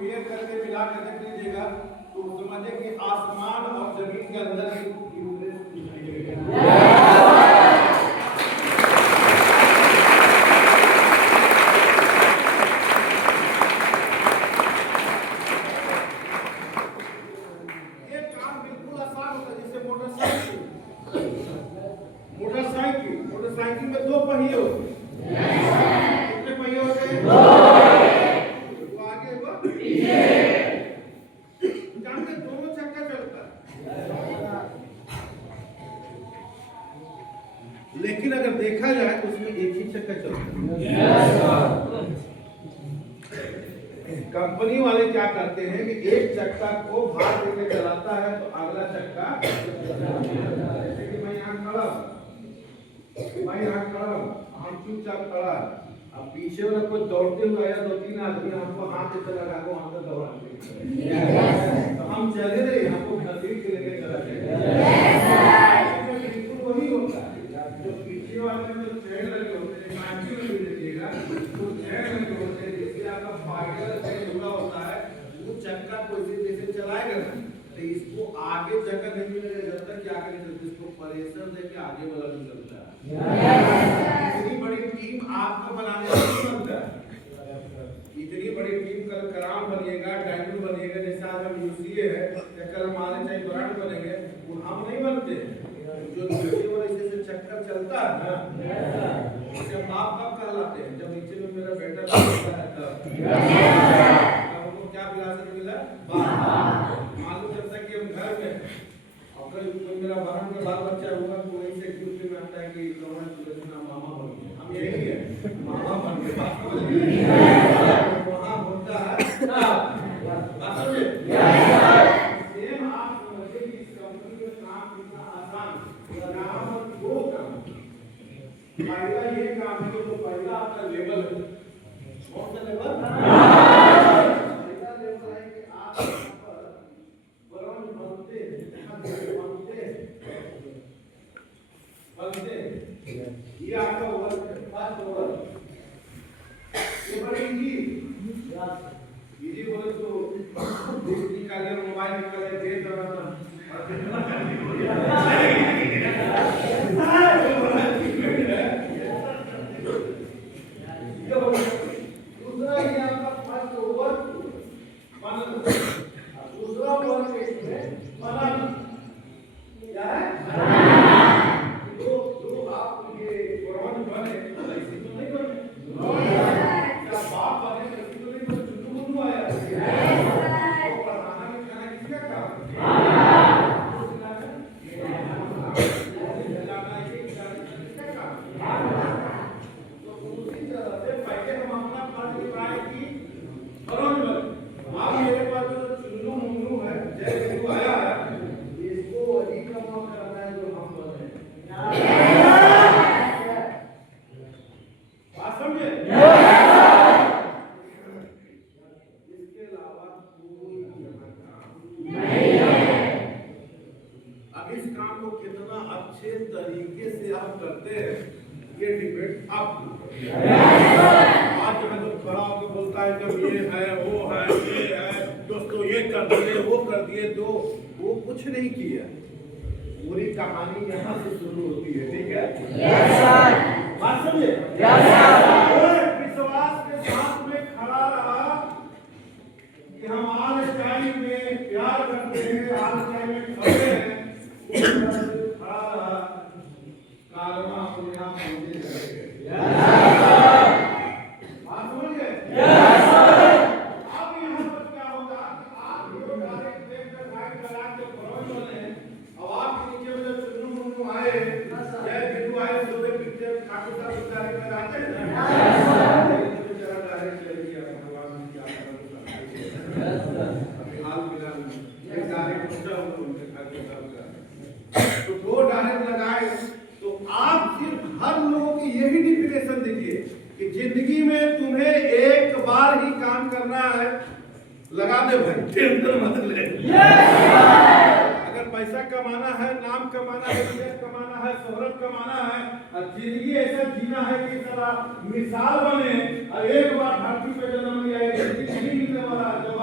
Compare करके मिला कर रख लीजिएगा तो समझिए कि आसमान और जमीन के अंदर की डिफरेंस दिखाई देगा। ये काम बिल्कुल आसान होता है। जैसे मोटरसाइकिल में दो पहिए होते हैं। कितने पहिए होते हैं? दो। वो आगे हुआ पीछे। जानते दोनों चक्का चलता है, लेकिन अगर देखा जाए तो उसमें एक ही चक्का चलता है। कंपनी वाले क्या करते हैं कि एक चक्का को भार देके चलाता है तो अगला चक्का, जैसे कि मैं यहाँ खड़ा हम चुपचाप खड़ा है, अब पीछे वाला कोई दौड़ते हुए आया, दो तीन आदमी हमको हाथ से लगा को हम तो दौड़ाते तो हम चले रहे, हमको घसीट के लेके चला जाएगा। बिल्कुल वही होता है जो पीछे वाले में जो चैन लगे होते हैं, सांची में भी देखिएगा तो चैन लगे होते हैं, जिससे आपका फाइबर से जुड़ा होता है, वो चक्का को इसी जैसे चलाएगा ना तो इसको आगे जगह नहीं मिलेगा जब तक क्या करें, इसको प्रेशर देके आगे वाला नहीं चलता है। इतनी बड़ी टीम आपको बनाने नहीं बनता है। इतनी बड़ी टीम कल कराम बनिएगा, डायमंड बनिएगा, जैसे आज हम यूसीए है या कल हमारे चाहे ब्रांड बनेंगे, वो हम नहीं बनते। जो नीचे वाला जैसे चक्कर चलता है ना, उसे बाप कब कहलाते हैं? जब नीचे में मेरा बेटा चलता है तब हमको क्या विरासत मिला? बाप। मालूम चलता है कि हम घर में अगर कोई मेरा बहन का बाल बच्चा हुआ तो वही से क्योंकि में आता है कि कौन सुलझना मामा बन गए, हम यही है मामा बन गए, बाप बन गए। वहाँ होता है बात समझे? सेम आप समझिए कि इस कंपनी में काम कितना आसान। यहाँ पर दो काम, पहला ये काम है जो पहला आपका लेवल है। कौन सा लेवल? पहला लेवल है कि आप यहाँ पर बरौन बनते ये आपका वर्क है, फर्स्ट वर्क। ये बड़ी इजी बोले तो निकाले, मोबाइल निकाले, दे दो दूसरा ये आपका फर्स्ट वर्क बनना। दूसरा वर्क इसमें बनाना क्या है? जो आप ये कुरान बने ऐसे तो नहीं बने, क्या बाप बने ऐसे तो नहीं बने, चुन्नू आया तो पढ़ाना लिखाना किसका काम है? तो उसी तरह से पहले हम अपना फर्ज निभाए कि कुरान बने। आप मेरे पास जो चुन्नू मुन्नू है, जय गुरु आया है, इसको वही काम करना है जो हम बने। बात समझे? इसके अलावा कोई काम नहीं है। अब इस काम को कितना अच्छे तरीके से आप करते हैं ये डिपेंड आप। आज जब लोग खड़ा होकर बोलता है जब ये है वो है ये है, दोस्तों ये कर दिए वो कर दिए, तो वो कुछ नहीं किया। पूरी कहानी यहाँ से शुरू होती है, ठीक है? Yes sir. बात समझे? Yes sir. विश्वास के साथ में खड़ा रहा कि हम आज टाइम में प्यार करते हैं, आज टाइम में खड़े हैं, खड़ा रहा, कारवा अपने आप होने लगेगा। Yes sir. बात समझ गए? Yes sir. अब यहाँ पर क्या होगा कि आप जो डायरेक्ट देखकर गाइड करा के फरमान बोले, अब आप नीचे में जो चुन्नू मुन्नू आए, जय बिंदु आए, सोते पिक्चर ठाकुर साहब डायरेक्ट लगाते हैं ना? Yes sir. तो जरा डायरेक्ट ले लिया भगवान ने क्या करा। Yes sir. अभी हाल फिलहाल में एक डायरेक्ट पूछा उन्होंने ठाकुर साहब का, तो दो डायरेक्ट लगाए तो आप सिर्फ हर लोगों की यही डिफिनेशन देखिए कि जिंदगी में तुम्हें एक बार ही काम करना है, लगा दे भाई, टेंशन मत ले। अगर पैसा कमाना है, नाम कमाना है, इज्जत कमाना है, शोहरत कमाना है और जिंदगी ऐसा जीना है कि सारा मिसाल बने और एक बार धरती पे जन्म लिया है, जिंदगी नहीं मिलने वाला, जब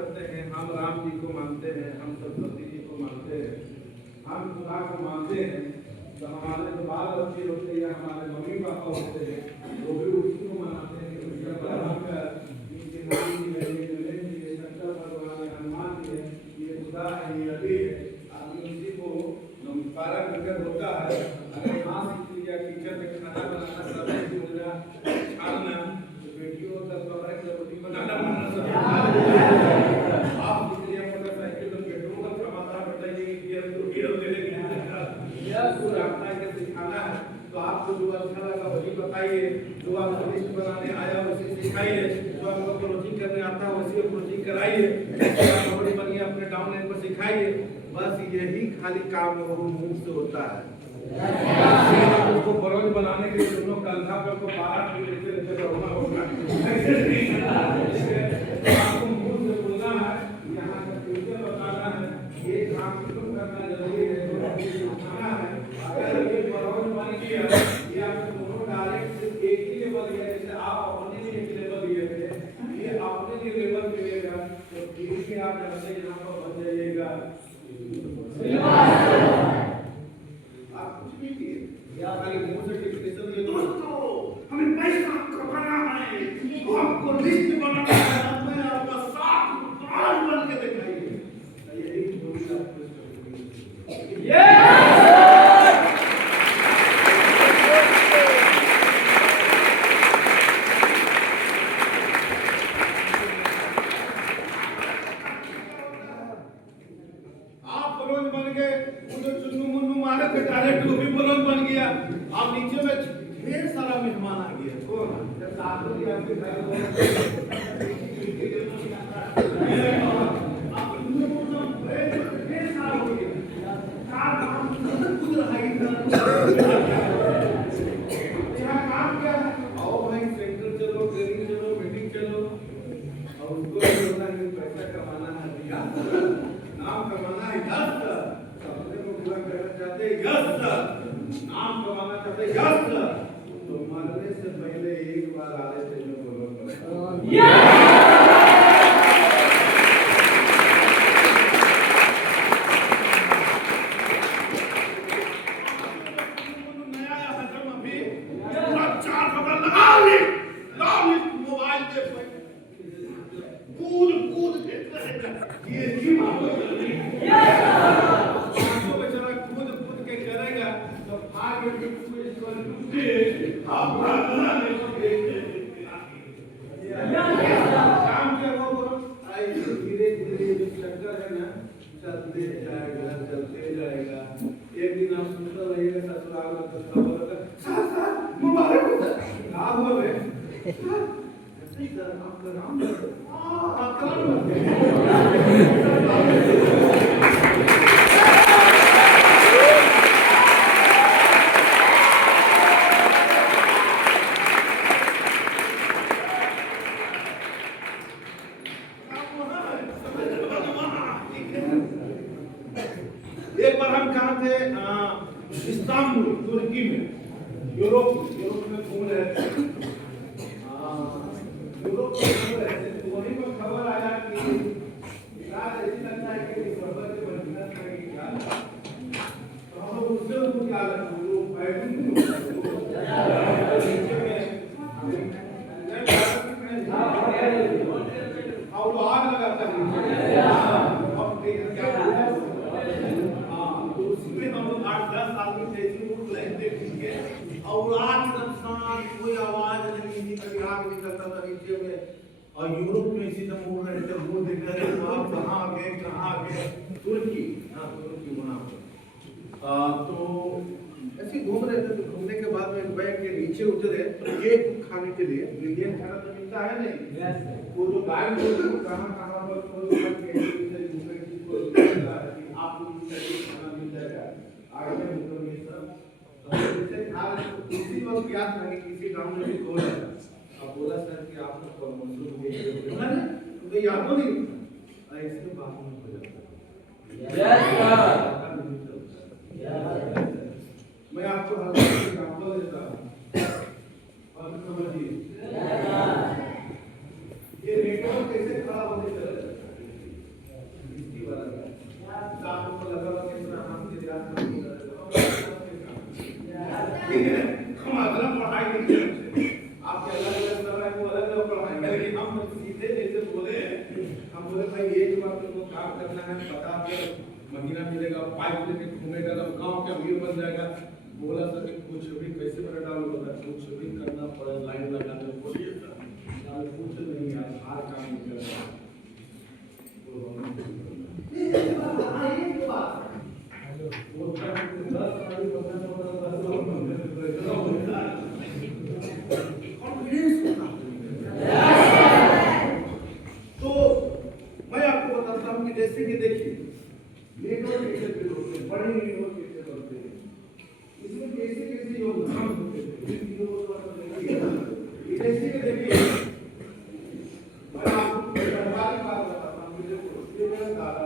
रखते हैं, हम राम जी को मानते हैं, हम सरस्वती जी को मानते हैं, हम खुदा को मानते हैं, तो हमारे जो बाल बच्चे होते हैं, हमारे मम्मी पापा होते हैं, वो भी उसी को मनाते हैं। शंकर भगवान है, हनुमान जी है, ये खुदा है, ये नबी है, आदमी उसी को पारा करके होता है। अगर माँ सीख लिया किचन में खाना बनाना, सब्जी भूनना, छानना, तो बेटियों का कपड़ा की रोटी बनाना आप इसलिए मोटरसाइकिल तो पेट्रोल का समाधान बताइए कि गियर तो गियर देने के लिए आपका ये सिखाना है। तो आपको जो अच्छा लगा वही बताइए, जो आपको लिस्ट बनाने आया वैसे सिखाइए, जो आपको अप्रोचिंग करने आता है वैसे अप्रोचिंग कराइए, बड़ी बनिए अपने डाउन लाइन पर सिखाइए। बस यही खाली काम वो मुंह से होता है। उसको बरोज बनाने के लिए दोनों कंधा पर को 12 फीट लेते रहना होगा। आपको मुंह से बोलना है, यहाँ का फ्यूचर बताना है, ये काम क्यों करना जरूरी है, दिखाना है। अगर ये बरोज बन गया, ये आप दोनों डायरेक्ट सिर्फ एक ही लेवल है, जैसे आप अपने लिए एक लेवल लिए थे, ये अपने लिए लेवल मिलेगा, तो फिर भी आप जैसे यहाँ पर बन जाइएगा। आप कुछ भी किए, या खाली मुंह से डिक्लेरेशन दिए, दोस्तों हमें पैसा कमाना है, तो आपको लिस्ट बनाना है, मैं आपका साथ कान बन के दिखाइए। यही बोली आपको डायरेक्ट वो भी बलौन बन गया। आप नीचे में ढेर सारा मेहमान आ गया। कौन? जब साधु जी आपके घर में आप ढेर सारा हो गया। कार काम खुद रहा इधर। यहाँ काम क्या है? आओ भाई सेंटर चलो, ट्रेनिंग चलो, मीटिंग चलो, और उसको बोलना है पैसा कमाना है, नाम कमाना है, नाम कमाना चाहते तो मरने से पहले एक बार आधे से बोलो नया हजम अभी पूरा 4 खबर लगा ली मोबाइल पे कूद कूद के ये की मामला चलते जाएगा। एक दिन आप सुनते रहिएगा ससुराल में तो मुबारक हो एक बार हम कहाँ थे, इस्तांबुल तुर्की में, यूरोप में घूम रहे थे। यूरोप में घूम रहे थे तो वहीं पर खबर आया कि इलाज ऐसी लगता है कि सर्वर के बंधन में क्या, तो हम लोग उससे उनको क्या लगता है वो बैठने और आग लगाता है। और आग नुकसान कोई आवाज नहीं थी, कभी आग निकलता था नीचे में। और यूरोप में इसी तरह घूम रहे थे, मुंह देख रहे थे आप कहाँ गए तुर्की, तुर्की वहाँ तो ऐसे घूम रहे थे। तो घूमने के बाद में बैग के नीचे उतरे केक खाने के लिए। इंडियन खाना तो मिलता है नहीं, वो जो गाइड कहाँ पर आपको खाना मिल जाएगा आगे ये सब। किसी वक्त याद था कि किसी गांव में भी कॉल आया, अब बोला सर कि आप लोग प्रमोशन हो गए, तो याद तो नहीं ऐसे बात नहीं हो जाता। मैं आपको हर एग्जांपल देता हूँ और समझिए ये नेटवर्क कैसे खराब होने चला। बार तेरे को काम करना है, बता दे, महीना मिलेगा, पाइप लेके घूमेगा, गाँव का अमीर बन जाएगा। बोला सर कि कुछ भी कैसे मेरा डाउन होता है, कुछ भी करना पड़े, लाइन लगाने बोलिए सर, कुछ नहीं यार, हर काम निकलेगा। तो मैं आपको बताता हूँ कि जैसे कि देखिए नेटवर्क कैसे बिल होते हैं, बड़े नेटवर्क कैसे बनते हैं, इसमें कैसे कैसे योगदान होते हैं, जैसे कि देखिए मैं आपको सरकारी बात बताता हूँ। ये मेरा दादा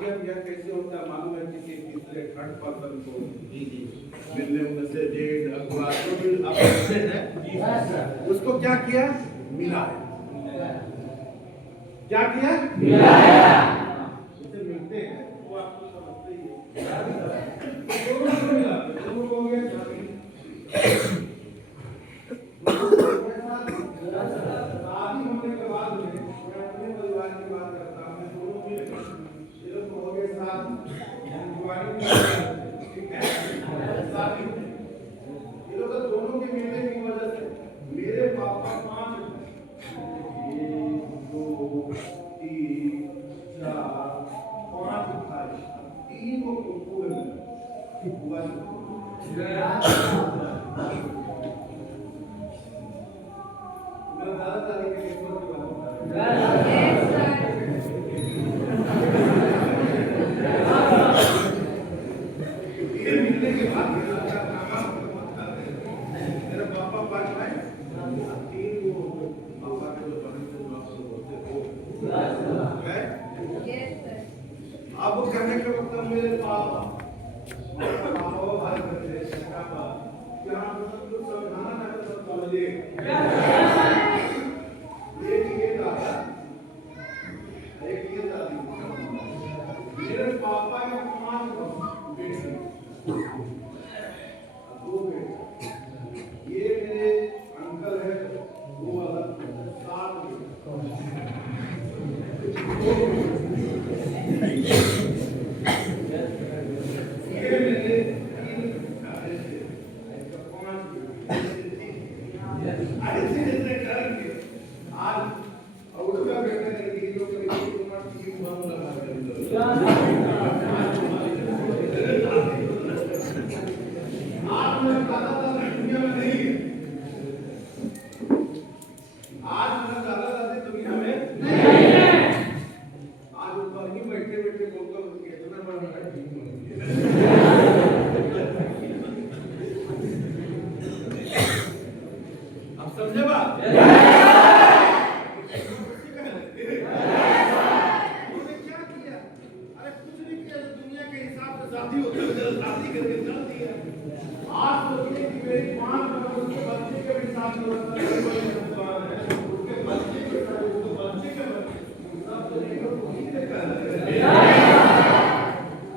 देख रहे हैं कैसे होता है मालूम है? किसी तीसरे थर्ड पर्सन को मिलने में से डेट अखबार जो भी आप करते हैं उसको क्या किया? मिलाया। क्या किया? मिलाया। उससे मिलते हैं वो आपको समझते ही है। दोनों को मिलाते, दोनों को हो गया शादी होने के बाद में मैं अपने परिवार की बात करता हूँ, दोनों मिले ये लोग दोनों के मिलने की वजह से मेरे पापा 5 1 2 3 4 5 भाई 3 को कुकुर हुआ। मैं गलत तरीके से अब वो करने के वक्त मेरे पापा भाई करते क्या सब कुछ समझाना चाहते सब समझिए। एक ये दादा एक ये दादी, मेरे पापा के 5 बेटे 2 बेटे, ये मेरे अंकल है वो वाला 7 बेटे। समझे बात? उन्होंने क्या किया? अरे कुछ नहीं किया, तो दुनिया के हिसाब से शादी होती है, शादी करके चल दिया। आज सोचिए कि मेरी 5 उसके बच्चे के भी साथ उसके बच्चे के साथ उसको बच्चे के बच्चे सब तो नहीं हो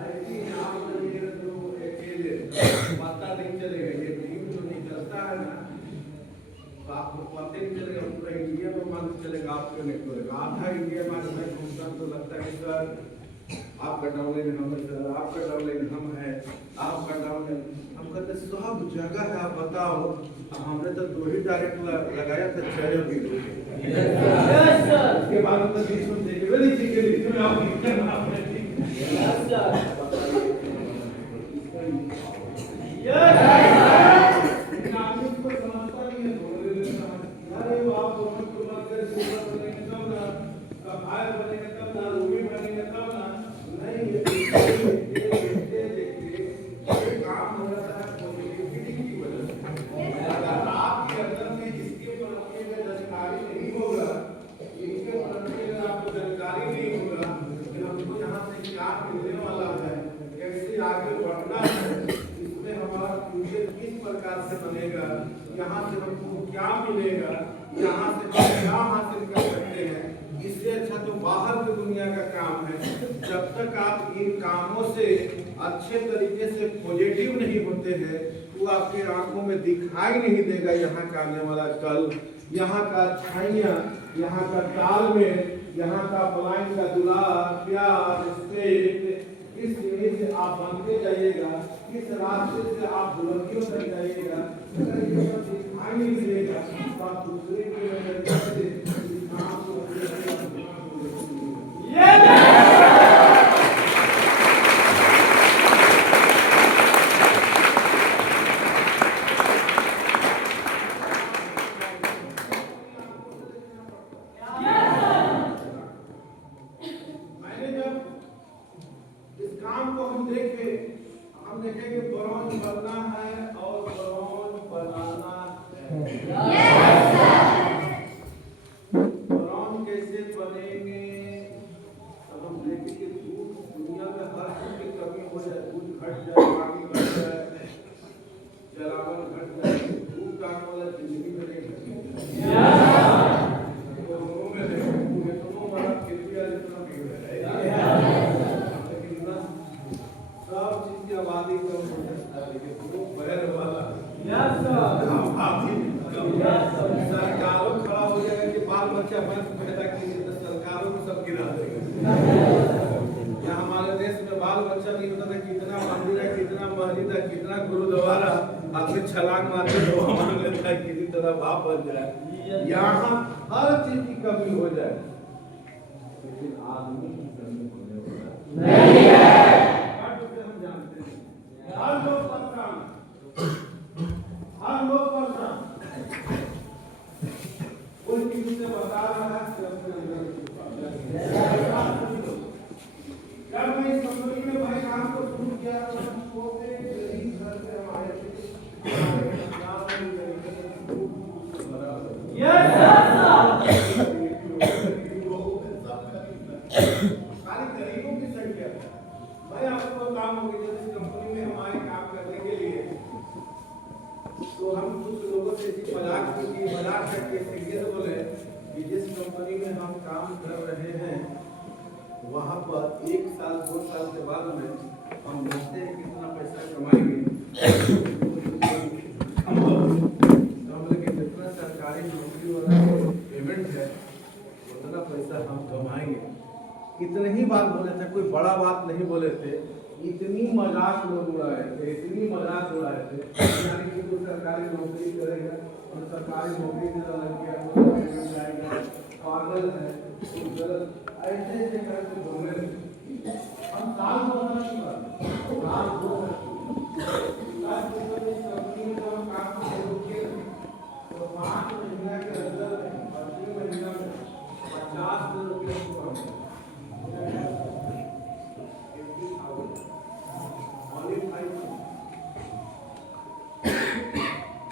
ऐसी आप तो अकेले पता नहीं चलेगा, ये टीम जो नहीं चलता है ना आपको पता नहीं चलेगा। पूरा इंडिया में मान चलेगा आपके नेटवर्क आधा इंडिया में घूमता तो लगता है सर आपका डाउनलाइन हम है, सर आपका डाउनलाइन हम है, आपका डाउनलाइन हम कहते सब जगह है। आप बताओ हमने तो 2 ही डायरेक्ट लगाया था 6 वीडियो के बाद तो बीच में देखे वेरी ठीक है इसमें आप लिखते हैं आपने ठीक यस सर यस जानकारी नहीं होगा मिलेगा, यहाँ से हम क्या हासिल कर सकते हैं, इससे अच्छा तो बाहर की दुनिया का काम है। जब तक आप इन कामों से अच्छे तरीके से पॉजिटिव नहीं होते हैं, तो आपके आंखों में दिखाई नहीं देगा यहाँ का आने वाला कल, यहाँ का अच्छाइयाँ, यहाँ का तालमेल, यहाँ का पलायन का दुलार, प्यार, रिस्पेक्ट। इस सीढ़ी से आप बनते जाइएगा, इस रास्ते से आप बुलंदियों तक जाइएगा। अगर ये सब दिखाई नहीं देगा तो आप दूसरे के नजरिए से इस काम को हम देखेंगे ब्रॉन्ज बनना है और ब्रॉन्ज बनाना है। ब्रॉन्ज कैसे बनेंगे? तो हम देखेंगे दूध, दुनिया में हर चीज की कमी हो जाए, दूध घट जाए, पानी घट जाए, जलावन घट जाए, दूध का वाला जिंदगी में नहीं घटेगा। आबादी कम हो सकता है, लेकिन वो बैर वाला सरकारों खड़ा हो जाएगा कि बाल बच्चा वंश पैदा कीजिए, तो सरकारों को सब गिरा देगा। यहाँ हमारे देश में बाल बच्चा नहीं होता था, कितना मंदिर है, कितना मस्जिद है, कितना गुरुद्वारा, आदमी छलांग मार के दुआ मांग लेता है किसी तरह बाप बन जाए। यहाँ हर चीज की कमी हो जाए, लेकिन आदमी की कमी होने वाला नहीं है। हर लोग परेशान, हर लोग परेशान। कोई किसी से बता रहा है जब मैं इस कंपनी में भाई काम को शुरू किया तो हम छोटे गरीब घर से हम आए थे। सारी गरीबों की संख्या भाई आपको काम हो गया इस कंपनी में हमारे काम करने के लिए। तो हम कुछ लोगों से इसी मजाक करके सीरियस बोले कि जिस कंपनी में हम काम कर रहे हैं वहाँ पर 1 साल 2 साल के बाद में हम देखते हैं कितना पैसा कमाएंगे। हम लेकिन जितना सरकारी नौकरी वाला पेमेंट है उतना पैसा हम कमाएंगे। इतने ही बात बोले थे, कोई बड़ा बात नहीं बोले थे। इतनी मजाक लोग उड़ाए थे, इतनी मजाक उड़ाए थे, यानी कि कोई सरकारी नौकरी करेगा और सरकारी नौकरी में लग गया जाएगा, पागल है, ऐसे ऐसे करके बोल रहे थे। हम साल बोलना नहीं पाते, साल 2 कंपनी में जब हम काम शुरू किए तो 5 महीना के अंदर 3 महीना में 50 रुपये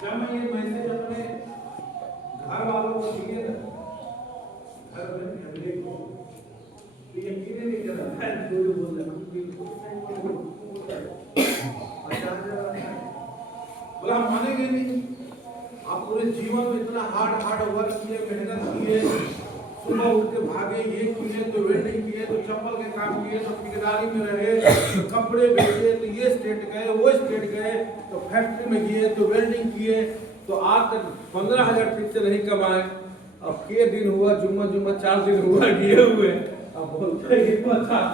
जब मैं ये मैसेज अपने घर वालों को दिए ना, घर में फैमिली को, तो यकीन नहीं कर रहा है, जो बोल रहे हम बिल्कुल बोला हम मानेंगे नहीं। आप पूरे जीवन में इतना हार्ड वर्क किए, मेहनत किए, सुबह उठ के भागे, ये किए तो वेल्डिंग किए, तो चप्पल के काम किए, तो ठेकेदारी में रहे, तो कपड़े बेचे, तो ये स्टेट गए, वो स्टेट गए, तो फैक्ट्री में गए, तो वेल्डिंग किए, तो आज तक 15,000 ठीक से नहीं कमाए। अब के दिन हुआ, जुम्मा 4 दिन हुआ किए हुए, अब बोलते हैं 50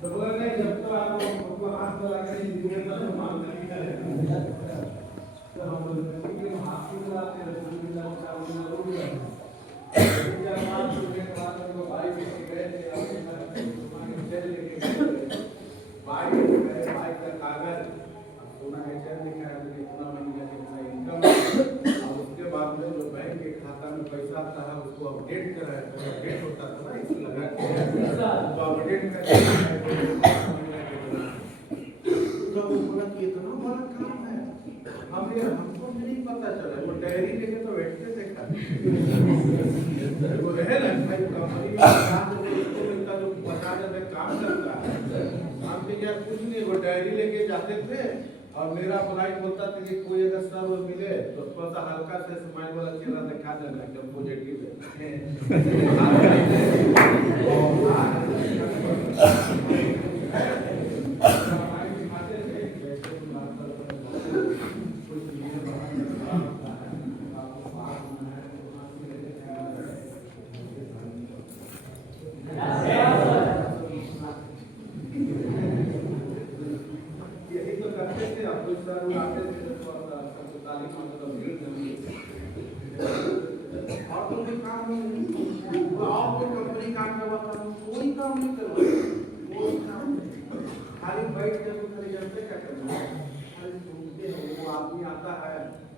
तो बोला नहीं, जब तक आपको हाथ लगा कर तो मांग नहीं तो हम बोलते हैं कि हाथ की लाते हैं, रसगुल्ला चावल रोक गए, जब हाथ छूटने के बाद उनको बाइक लेके गए थे, अपने चेक लेके गए, बाइक का कागज सोना के चेक लिखा है कि इतना महीने का इतना इनकम, और उसके बाद में जो बैंक के खाता में पैसा आता है उसको अपडेट कराया, अपडेट होता था ना, इसको लगा के तो अपडेट करके तो वो बोला कि इतना बड़ा काम है, हमको नहीं पता चला। वो डायरी लेके तो बैठते थे वो है ना भाई कंपनी में काम उसको मिलता जो 50,000 में काम करता है। काम के क्या कुछ नहीं, वो डायरी लेके जाते थे और मेरा अप्लाई बोलता था कि कोई अगर सर वो मिले तो थोड़ा सा हल्का से स्माइल वाला चेहरा दिखा देना कि पॉजिटिव है। खाली बैठ के जनते क्या करना है, खाली सुनते हो। वो आदमी आता है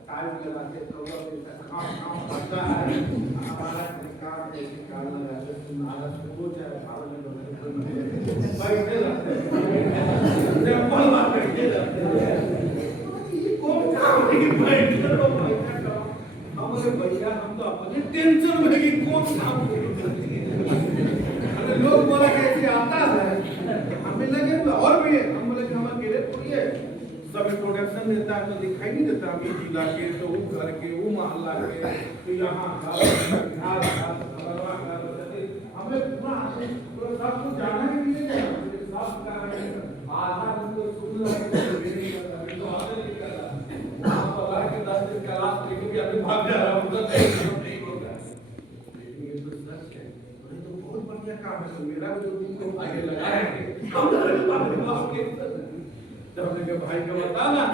टाइम लगा के काम करता है, हमारा काम लगा के सुनाना शुरू चाहे बैठे रहते हैं, भैया हम तो अपने टेंशन में कि कौन काम लोग बोला कैसे आता है हमें लगे और भी हम बोले कि हम अकेले थोड़ी है, सब इंट्रोडक्शन देता है तो दिखाई नहीं देता हम जिला के तो वो घर के वो मोहल्ला के तो यहाँ हमें पूरा सब कुछ जाना ही नहीं है। सब का आधा दिन तो सुन लगे तो आधे नहीं कर रहा वहाँ पर लड़ के 10 दिन क्लास लेके भी अभी भाग जा रहा हूँ तो नहीं होगा। लेकिन ये तो सच है, तो बहुत बढ़िया काम है। मेरा जो तुमको आगे लगा है जब हमने भाई को बताना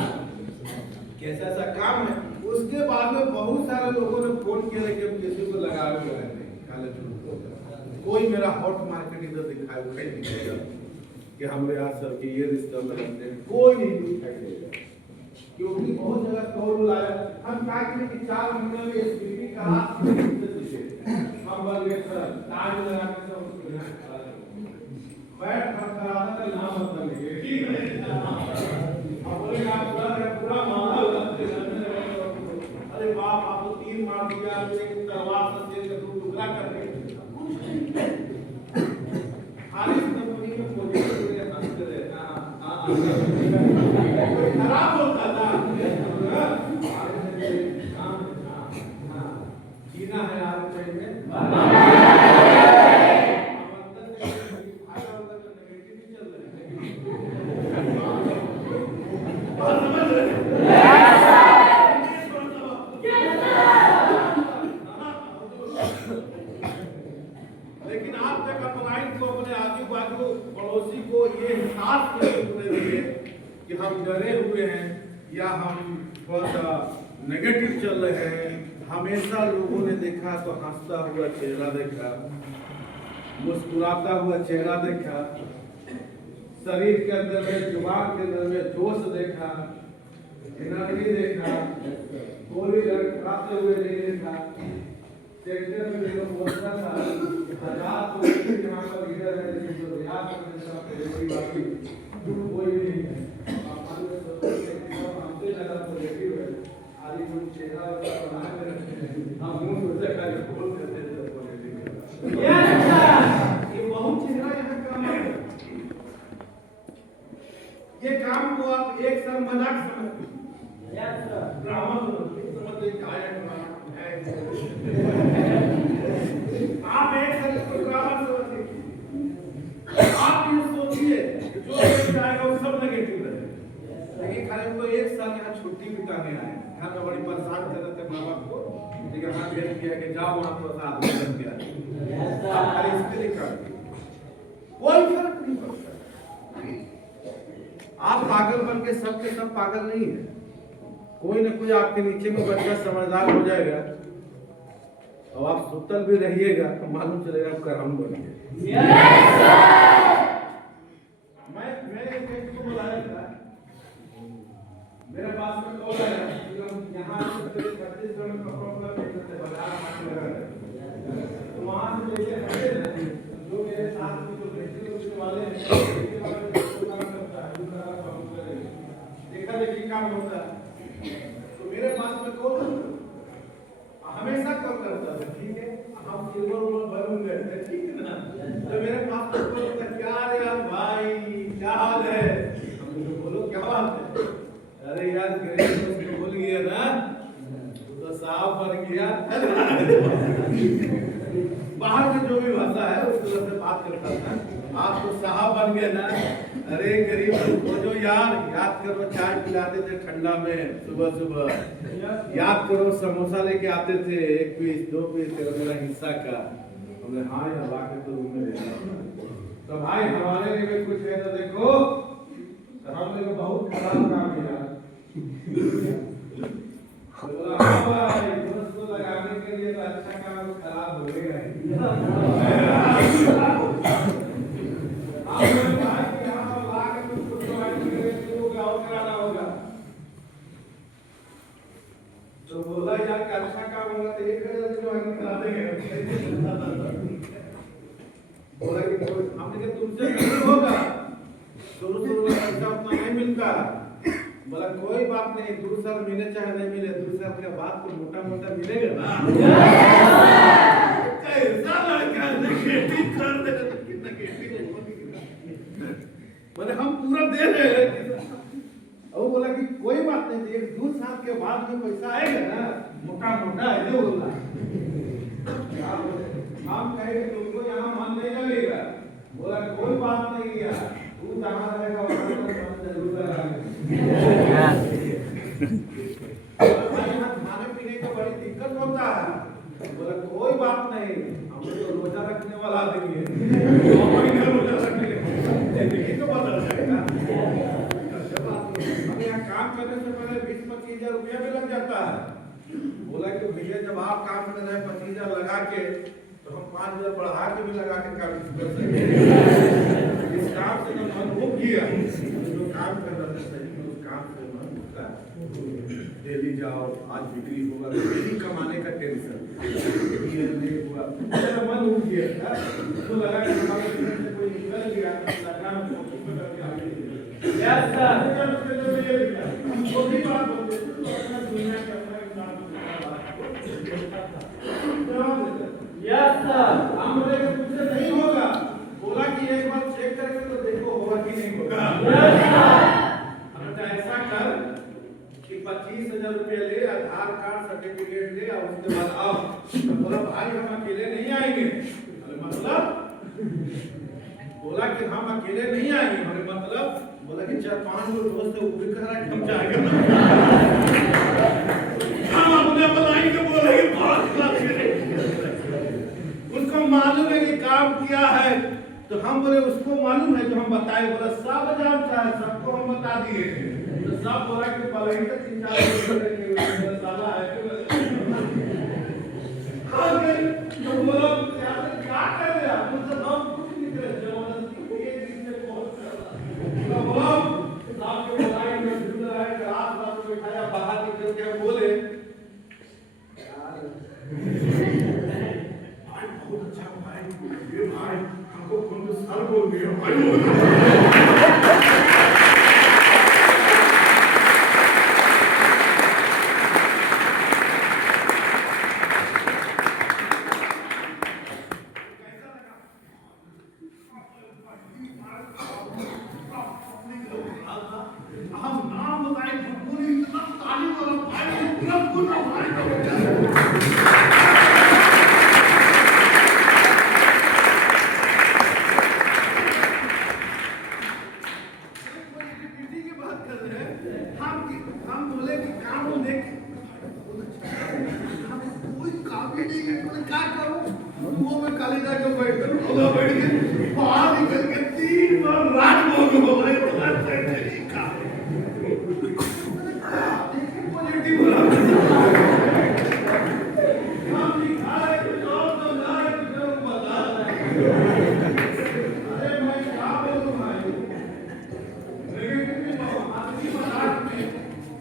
कैसा ऐसा काम है, उसके बाद में बहुत सारे लोगों ने फोन किया कि हम किसी को लगा हुआ है नहीं काले झूठ कोई मेरा हॉट मार्केट इधर दिखाई नहीं देगा कि हमरे यहाँ सर की ये रिश्ता में रहते हैं, कोई नहीं दिखाई देगा क्योंकि बहुत जगह कॉल बुलाया हम क्या करें कि 4 महीने में एसपीपी का हाथ हम बोल गए सर ताज लगा के सब उसको बैठ खड़खड़ाता का नाम बदल गए ठीक है अब बोले आप पूरा मामला अरे बाप आप तो 3 मार दिया एक तलवार से तेल का टुकड़ा कर दिया खाली कंपनी में पॉजिटिव के हंसते रहना खराब होता था जीना है यार चाहिए लेकिन आप तक अपनाई को अपने आजू बाजू पड़ोसी को ये एहसास करने दिए कि हम डरे हुए हैं या हम थोड़ा सा नेगेटिव चल रहे हैं। हमेशा लोगों ने देखा तो हंसता हुआ चेहरा देखा, मुस्कुराता हुआ चेहरा देखा, शरीर के अंदर में जुबान के अंदर में जोश देखा, एनर्जी देखा, गोली लड़खाते हुए नहीं देखा। सेक्टर में जो बोलता था 1000 तो यहाँ पर लीडर है जो रियाज करने का पॉजिटिव बाकी कोई नहीं है। हमसे ज़्यादा पॉजिटिव है आदि कुछ चेहरा बना के रखते हैं हम मुंह से खाली बोल देते हैं पॉजिटिव ये बहुत चेहरा यहाँ काम है। ये काम को आप एक साल मजाक समझते ड्रामा समझते गायक आप एक साल इसको ड्रामा समझिए। आप ये सोचिए जो आएगा वो सब नेगेटिव है, लेकिन खाली वो एक साल यहाँ छुट्टी बिताने आए यहाँ पे बड़ी परेशान कर रहे थे माँ बाप को, लेकिन हाँ भेज किया कि जाओ वहाँ पर साथ में गया खाली इसके लिए कर कोई फर्क नहीं पड़ता। आप पागल बन के सब पागल नहीं है। कोई ना कोई आपके नीचे में बच्चा समझदार हो जाएगा और आप सुतल भी रहिएगा तो मालूम चलेगा आपका हम बन गए। मैं इसको बुलाया था, मेरे पास में कॉल आया यहाँ छत्तीसगढ़ में कपड़ा बेचते बाजार तो वहाँ से लेके जो मेरे साथ में जो बेचने वाले हैं देखा देखी काम होता है। तो मेरे पास में कॉल हमेशा सिल्वर उमर भर गए थे, ठीक है ना। तो मेरे पास तो बोलता क्या रे यार भाई क्या हाल है, हमने तो बोलो क्या बात है, अरे यार गरीब दोस्त को भूल गया ना, तू तो साहब बन गया। बाहर में जो भी भाषा है उस तरह से बात करता था, आप तो साहब बन गए ना। अरे गरीब हो जो यार, याद करो चाय पिलाते थे ठंडा में सुबह सुबह, याद करो समोसा लेके आते थे 1 पीस 2 पीस तेरा मेरा हिस्सा का, हमने हाँ यार ला के तो रूम में देना। तो भाई हमारे लिए कुछ है तो देखो, तो हमने तो बहुत खराब काम किया। तो बोला हाँ भाई दोस्त को लगाने के लिए तो अच्छा काम खराब हो गया तो बोला यार कि अच्छा काम होगा तो 1000 जो हम करा देंगे। बोला कि हमने कहा तुमसे नहीं होगा, शुरू में पैसा उतना नहीं मिलता। बोला कोई बात नहीं, 2 साल मिले चाहे नहीं मिले, 2 साल के बाद तो मोटा मोटा मिलेगा ना। कैसा लड़का नेगेटिव कर दे, कितना नेगेटिव बोले हम पूरा दे रहे हैं। और बोला कि कोई बात नहीं, 1-2 साल के बाद में पैसा आएगा ना मोटा मोटा है जो बोला। हम कहे तुमको यहाँ मन नहीं लगेगा, बोला कोई बात नहीं यार, तू जहाँ रहेगा वहाँ जरूर रहेगा। खाने पीने का बड़ी दिक्कत होता है, बोला कोई बात नहीं, हम तो रोजा रखने वाला आदमी है, 2 महीने रोजा रखने जिंदगी तो बदल जाएगा। हम यहाँ काम करने से पहले 20-25 हजार रुपया भी लग जाता है। बोला कि भैया जब आप काम कर रहे हैं 25 हजार लगा के, तो हम 5 हजार बढ़ा के भी लगा के काम कर सकते हैं। इस काम से तो मन हो गया, जो काम कर रहे थे सही उस काम से मन होता है। डेली जाओ, आज बिक्री होगा, डेली कमाने का टेंशन नहीं हुआ, मन हो गया तो लगा कि हमारे बिजनेस से कोई निकल गया लगा यस सर छोटी बात होती है दुनिया के अपना यस सर हम बोले कि तुझसे नहीं होगा, बोला कि एक बार चेक करके तो देखो होगा कि नहीं होगा। यस सर हम ऐसा कर कि 25,000 रुपया ले, आधार कार्ड सर्टिफिकेट ले और उसके बाद आओ। तो बोला भाई हम अकेले नहीं आएंगे, मतलब बोला कि हम अकेले नहीं आएंगे, हमें मतलब बोला कि 4-5 लोग दोस्त है वो भी कह रहा है हम जाएंगे। हम अपने बुलाएंगे, बोले कि 5 लाख उसको मालूम है कि काम किया है, तो हम बोले उसको मालूम है जो हम बताए, बोला सब जानता है, सबको हम बता दिए। तो सब बोला कि पहले ही तक 3-4 साला है तो बोला क्या कर रहे आप, मुझसे हम कुछ नहीं करे, जबरदस्ती ये जिससे बहुत तो बोला साहब के बुलाए में झूल रहा है, रात बैठाया बाहर निकल के बोले भाई बहुत अच्छा भाई, ये भाई हमको फोन पे सर बोल दिया भाई। हम नाम बताए पूरी इतना ताली वाला भाई पूरा भाई हम बोले कि काम देख कोई काम ही नहीं है, तो क्या करूं वो मैं काले जाके बैठ कर बैठ के बाहर निकल के 3 बार रात को बोले पॉजिटिव हम दिखाए कुछ और तो ना है बता अरे मैं क्या बोलूं भाई नेगेटिव आदमी मजाक में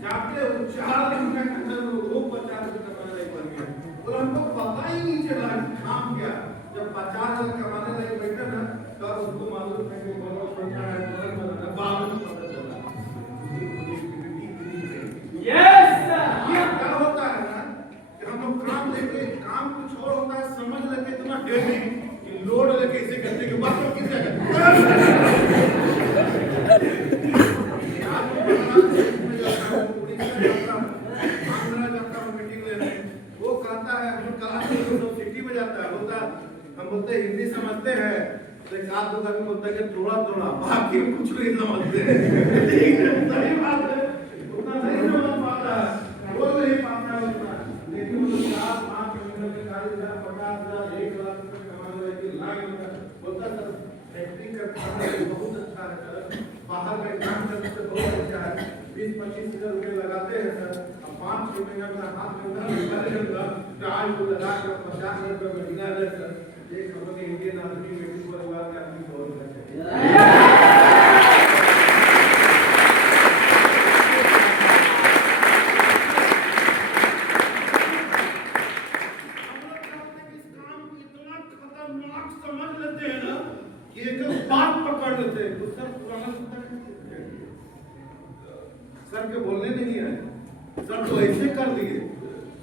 जाते उच्चार में अंदर वो 50 कमाने लग बन गया, और हमको पता ही नहीं चला काम क्या, जब 50,000 कमाने लगे बैठे ना तब उसको मालूम है कि बहुत छोटा है, बाद में पता चला। यस सर ये क्या होता है ना कि हम लोग काम लेके काम कुछ और होता है, समझ लेते इतना ये नहीं कि लोड लेके इसे करने के बाद किस जगह वो कहता है हम क्लास में सिटी में जाता है बोलता हम बोलते हैं हिंदी समझते हैं तो एक आध दो आदमी बोलता है कि थोड़ा थोड़ा बाकी कुछ नहीं समझते हैं सही बात है उतना नहीं समझ पाता है बोल नहीं पाता है उतना लेकिन वो 4-5 महीने में 40,000 50,000 1 लाख रुपए कमाने वाले लाख बोलता सर फैक्ट्री का काम बहुत अच्छा है सर बाहर में काम करने से बहुत अच्छा है 20-25 हज़ार रुपए लगाते हैं सर अब 5-6 महीने में हाथ में निकालेगा चार्ज को लगा कर 50,000 रुपए महीना है सर एक हमारे इंडियन आर्मी में परिवार का आदमी बहुत अच्छा समझ लेते हैं ना कि एक बात पकड़ लेते हैं तो सर पुराना सर के बोलने नहीं है सर तो ऐसे कर दिए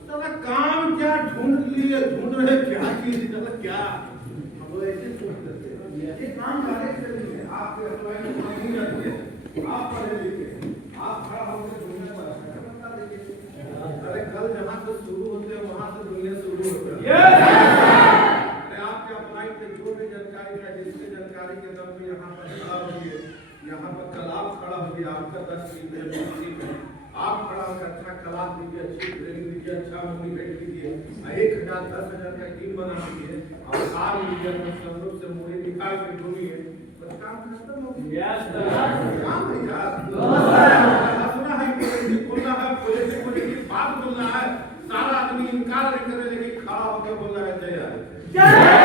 साला काम क्या ढूंढ रहे क्या चीज साला क्या हम लोग ऐसे सोच लेते हैं ये काम डायरेक्ट से नहीं है आपके अप्लाई नहीं जाती है आप पढ़े लिखे आप खड़ा होकर ढूंढने पर बता देखिए अरे कल जहाँ से शुरू होते हैं वहाँ से दुनिया शुरू होती है आपके अप्लाई के जो भी जानकारी है जिससे जानकारी के दम पे यहाँ पर खड़ा होइए यहाँ पर कलाब खड़ा होइए आपका 10 सीट है 20 सीट है आप खड़ा होकर अच्छा कलाब दीजिए अच्छी ट्रेनिंग दीजिए अच्छा मोटिवेट कीजिए 1,000 10,000 का टीम बना दीजिए और कार लीजिए संदूक से मोड़ी निकाल के ढूंढिए बस काम खत्म हो गया काम है यार हंसना है बोलना है पॉजिटिव बात बोलना है सारा आदमी इनकार नहीं करे लेकिन खड़ा होकर बोल रहा है जय